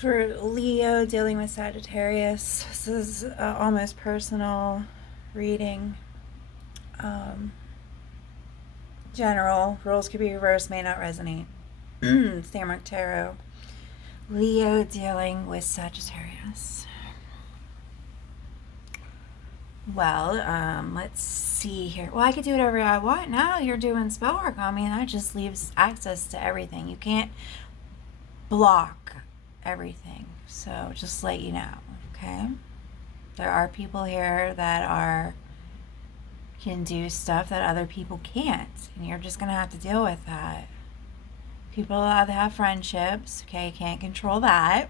for Leo dealing with Sagittarius. This is almost personal reading. General rules could be reversed, may not resonate. Shamrock Tarot. Leo dealing with Sagittarius. Well, let's see here. Well, I could do whatever I want. Now you're doing spell work on me, and that just leaves access to everything. You can't block everything. So just let you know, okay? There are people here that can do stuff that other people can't, and you're just gonna have to deal with that. People allowed to have friendships, okay? You can't control that.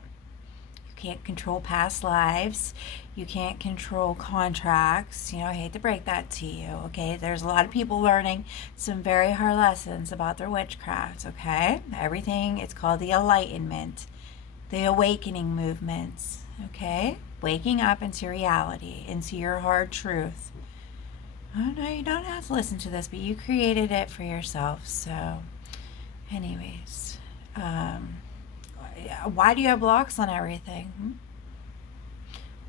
You can't control past lives. You can't control contracts. I hate to break that to you, okay? There's a lot of people learning some very hard lessons about their witchcraft, okay? Everything, it's called the enlightenment, the awakening movements, okay? Waking up into reality, into your hard truth. Oh, no, you don't have to listen to this, but you created it for yourself, so... Anyways, why do you have blocks on everything?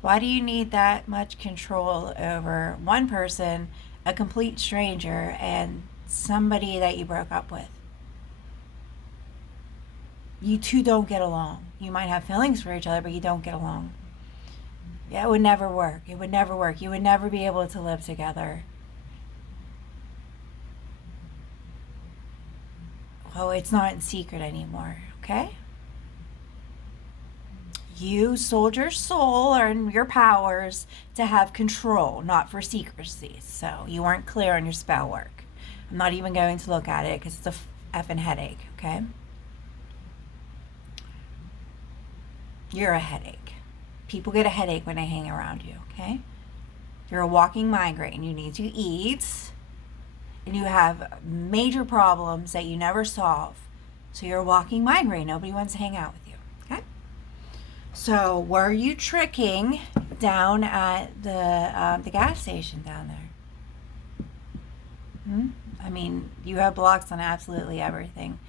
Why do you need that much control over one person, a complete stranger, and somebody that you broke up with? You two don't get along. You might have feelings for each other, but you don't get along. Yeah, it would never work. It would never work. You would never be able to live together. Oh, it's not in secret anymore, okay? You sold your soul and your powers to have control, not for secrecy. So you weren't clear on your spell work. I'm not even going to look at it because it's a effing headache, okay? You're a headache. People get a headache when they hang around you, okay? You're a walking migraine. You need to eat. And you have major problems that you never solve. So you're a walking migraine. Nobody wants to hang out with you. Okay? So were you tricking down at the gas station down there? I mean, you have blocks on absolutely everything.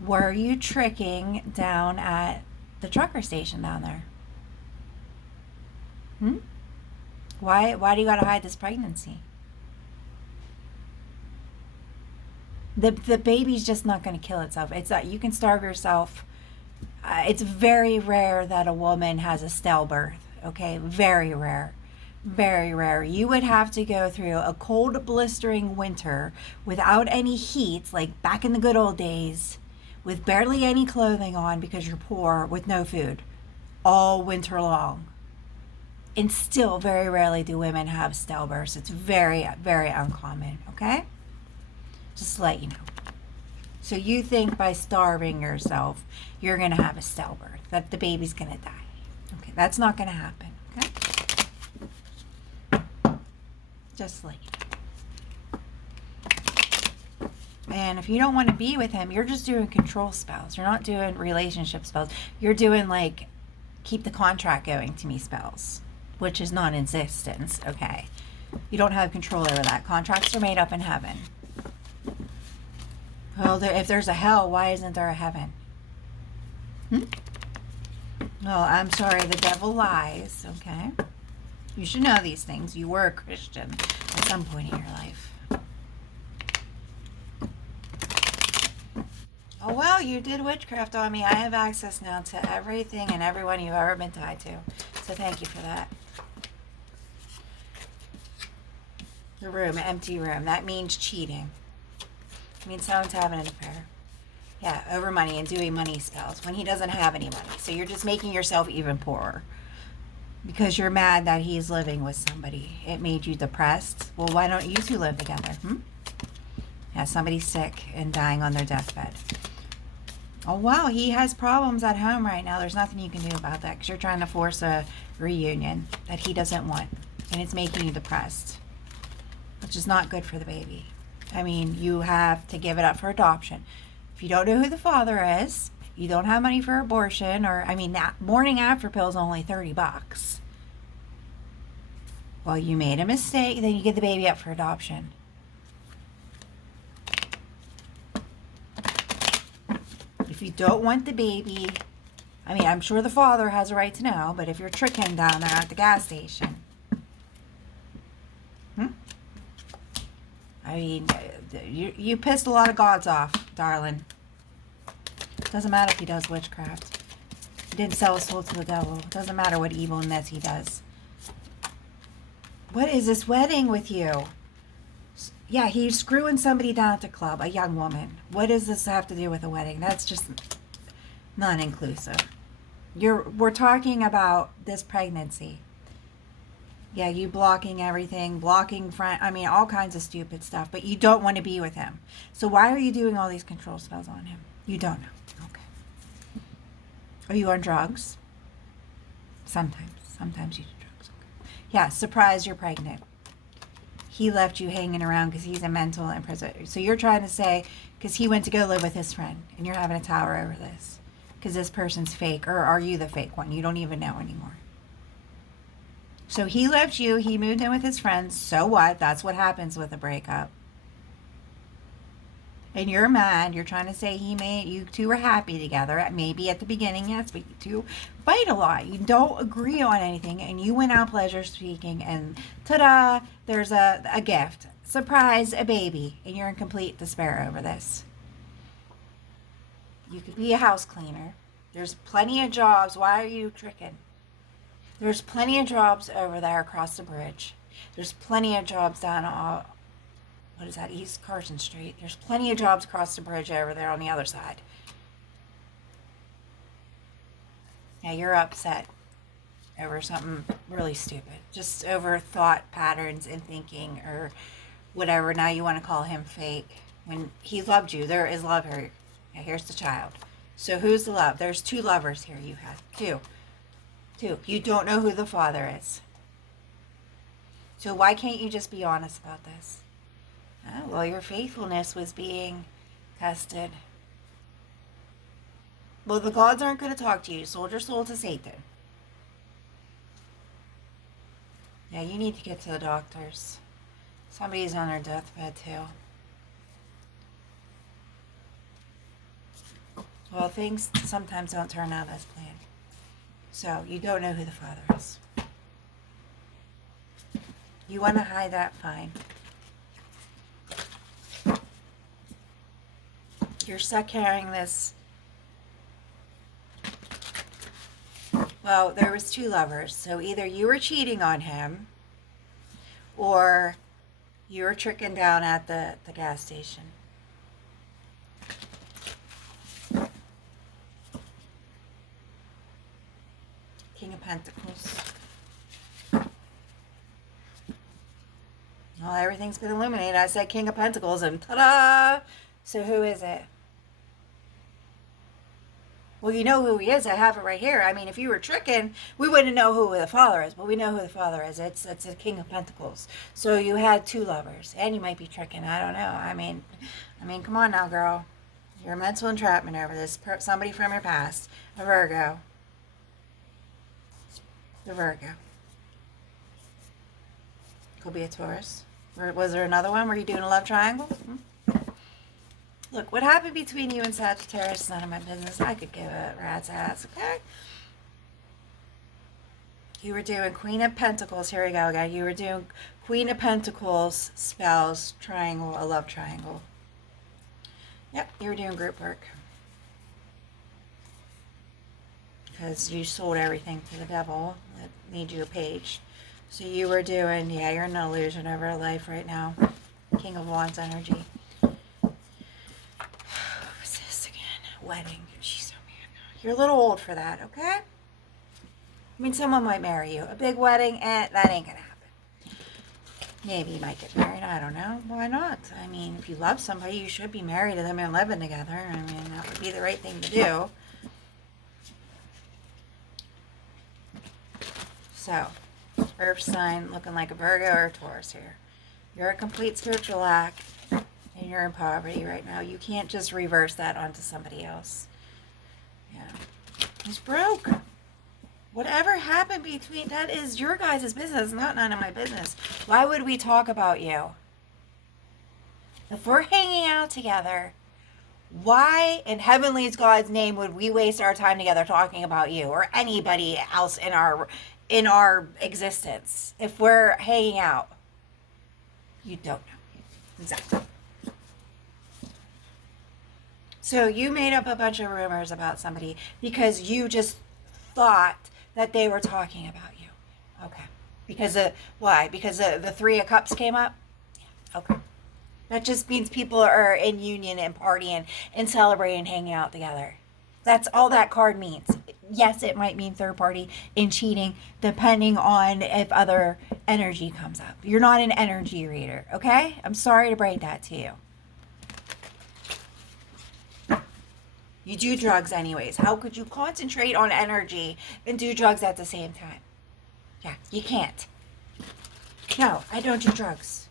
Were you tricking down at the trucker station down there? Why do you gotta hide this pregnancy? The baby's just not going to kill itself. It's you can starve yourself. It's very rare that a woman has a stillbirth. Okay, very rare, very rare. You would have to go through a cold, blistering winter without any heat, like back in the good old days, with barely any clothing on because you're poor, with no food, all winter long. And still, very rarely do women have stillbirths. It's very, very uncommon. Okay. Just to let you know. So you think by starving yourself, you're going to have a stillbirth, that the baby's going to die. Okay, that's not going to happen. Okay? Just to let you know. And if you don't want to be with him, you're just doing control spells. You're not doing relationship spells. You're doing like keep the contract going to me spells, which is non-existence. Okay? You don't have control over that. Contracts are made up in heaven. Well, if there's a hell, why isn't there a heaven? Well, I'm sorry, the devil lies, okay? You should know these things. You were a Christian at some point in your life. Oh, well, you did witchcraft on me. I have access now to everything and everyone you've ever been tied to. So thank you for that. The room, empty room. That means cheating. It means someone's having an affair. Yeah, over money and doing money spells when he doesn't have any money. So you're just making yourself even poorer because you're mad that he's living with somebody. It made you depressed. Well, why don't you two live together? Yeah, somebody's sick and dying on their deathbed. Oh, wow, he has problems at home right now. There's nothing you can do about that because you're trying to force a reunion that he doesn't want. And it's making you depressed, which is not good for the baby. I mean, you have to give it up for adoption. If you don't know who the father is, you don't have money for abortion, or, that morning after pill is only $30. Well, you made a mistake, then you give the baby up for adoption. If you don't want the baby, I mean, I'm sure the father has a right to know, but if you're tricking down there at the gas station, I mean, you pissed a lot of gods off, darling. Doesn't matter if he does witchcraft. He didn't sell his soul to the devil. Doesn't matter what evilness he does. What is this wedding with you? Yeah, he's screwing somebody down at the club, a young woman. What does this have to do with a wedding? That's just non-inclusive. We're talking about this pregnancy. Yeah, you blocking everything, blocking front, I mean, all kinds of stupid stuff, but you don't want to be with him. So why are you doing all these control spells on him? You don't know. Okay. Are you on drugs? Sometimes. Sometimes you do drugs. Okay. Yeah, surprise, you're pregnant. He left you hanging around because he's a mental imprisoner. So you're trying to say, because he went to go live with his friend, and you're having a tower over this. Because this person's fake, or are you the fake one? You don't even know anymore. So he left you, he moved in with his friends, so what? That's what happens with a breakup. And you're mad, you're trying to say you two were happy together, maybe at the beginning, yes, but you two fight a lot. You don't agree on anything, and you went out pleasure speaking, and ta-da, there's a gift. Surprise, a baby, and you're in complete despair over this. You could be a house cleaner. There's plenty of jobs. Why are you tricking? There's plenty of jobs over there across the bridge. There's plenty of jobs down what is that, East Carson Street. There's plenty of jobs across the bridge over there on the other side. Yeah, you're upset over something really stupid. Just over thought patterns and thinking or whatever. Now you want to call him fake. When he loved you, there is love here. Yeah, here's the child. So who's the love? There's two lovers here you have. Two. You don't know who the father is. So why can't you just be honest about this? Oh, well, your faithfulness was being tested. Well, the gods aren't going to talk to you. Sold your soul to Satan. Yeah, you need to get to the doctors. Somebody's on their deathbed, too. Well, things sometimes don't turn out as planned. So, you don't know who the father is. You want to hide that, fine. You're stuck carrying this. Well, there was two lovers. So, either you were cheating on him, or you were tricking down at the gas station. King of Pentacles. Well, everything's been illuminated. I said King of Pentacles and ta-da! So who is it? Well, you know who he is. I have it right here. I mean, if you were tricking, we wouldn't know who the father is, but we know who the father is. It's the King of Pentacles. So you had two lovers, and you might be tricking. I don't know. I mean, come on now, girl. You're mental entrapment over this. Somebody from your past. A Virgo. The Virgo. Could be a Taurus. Or was there another one? Were you doing a love triangle? Look, what happened between you and Sagittarius is none of my business. I could give a rat's ass, okay? You were doing Queen of Pentacles. Here we go again. You were doing Queen of Pentacles spells, triangle, a love triangle. Yep, you were doing group work. Because you sold everything to the devil that made you a page. So you were doing, yeah, you're in an illusion over a life right now. King of Wands energy. What's this again? Wedding. She's so mad. You're a little old for that, okay? I mean, someone might marry you. A big wedding, that ain't gonna happen. Maybe you might get married. I don't know. Why not? I mean, if you love somebody, you should be married to them and living together. I mean, that would be the right thing to do. So, Earth sign looking like a Virgo or a Taurus here. You're a complete spiritual lack and you're in poverty right now. You can't just reverse that onto somebody else. Yeah. He's broke. Whatever happened between, that is your guys' business, not none of my business. Why would we talk about you? If we're hanging out together, Why in heavenly's God's name would we waste our time together talking about you or anybody else in our existence if we're hanging out? You don't know. Exactly. So you made up a bunch of rumors about somebody because you just thought that they were talking about you. Okay. Because of why? Because the Three of Cups came up? Yeah. Okay. That just means people are in union and partying and celebrating, hanging out together. That's all that card means. Yes, it might mean third party and cheating, depending on if other energy comes up. You're not an energy reader, okay? I'm sorry to break that to you. You do drugs anyways. How could you concentrate on energy and do drugs at the same time? Yeah, you can't. No, I don't do drugs.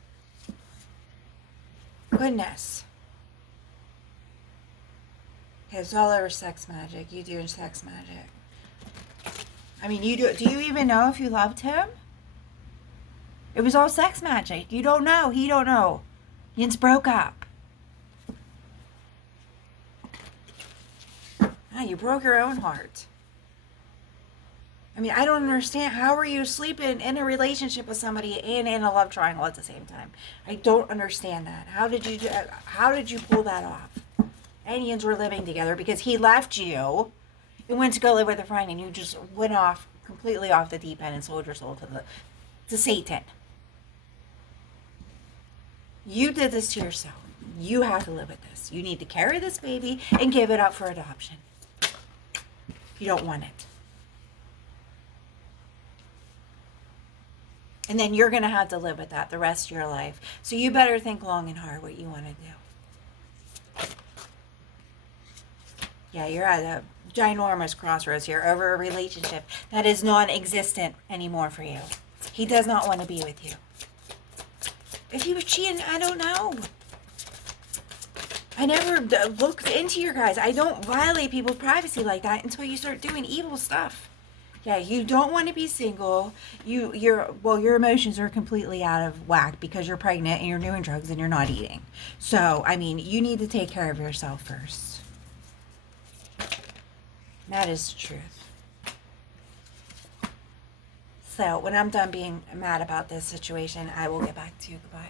Goodness. It's all over sex magic. You do sex magic. I mean, you do you even know if you loved him? It was all sex magic. You don't know. He don't know. Yins broke up. Ah, you broke your own heart. I mean, I don't understand. How are you sleeping in a relationship with somebody and in a love triangle at the same time? I don't understand that. How did you pull that off? Aliens were living together because he left you and went to go live with a friend, and you just went off completely off the deep end and sold your soul to Satan. You did this to yourself. You have to live with this. You need to carry this baby and give it up for adoption. You don't want it. And then you're going to have to live with that the rest of your life. So you better think long and hard what you want to do. Yeah, you're at a ginormous crossroads here over a relationship that is non-existent anymore for you. He does not want to be with you. If he was cheating, I don't know. I never looked into your guys. I don't violate people's privacy like that until you start doing evil stuff. Yeah, you don't want to be single. Your emotions are completely out of whack because you're pregnant and you're doing drugs and you're not eating. So, I mean, you need to take care of yourself first. That is the truth. So, when I'm done being mad about this situation, I will get back to you. Goodbye.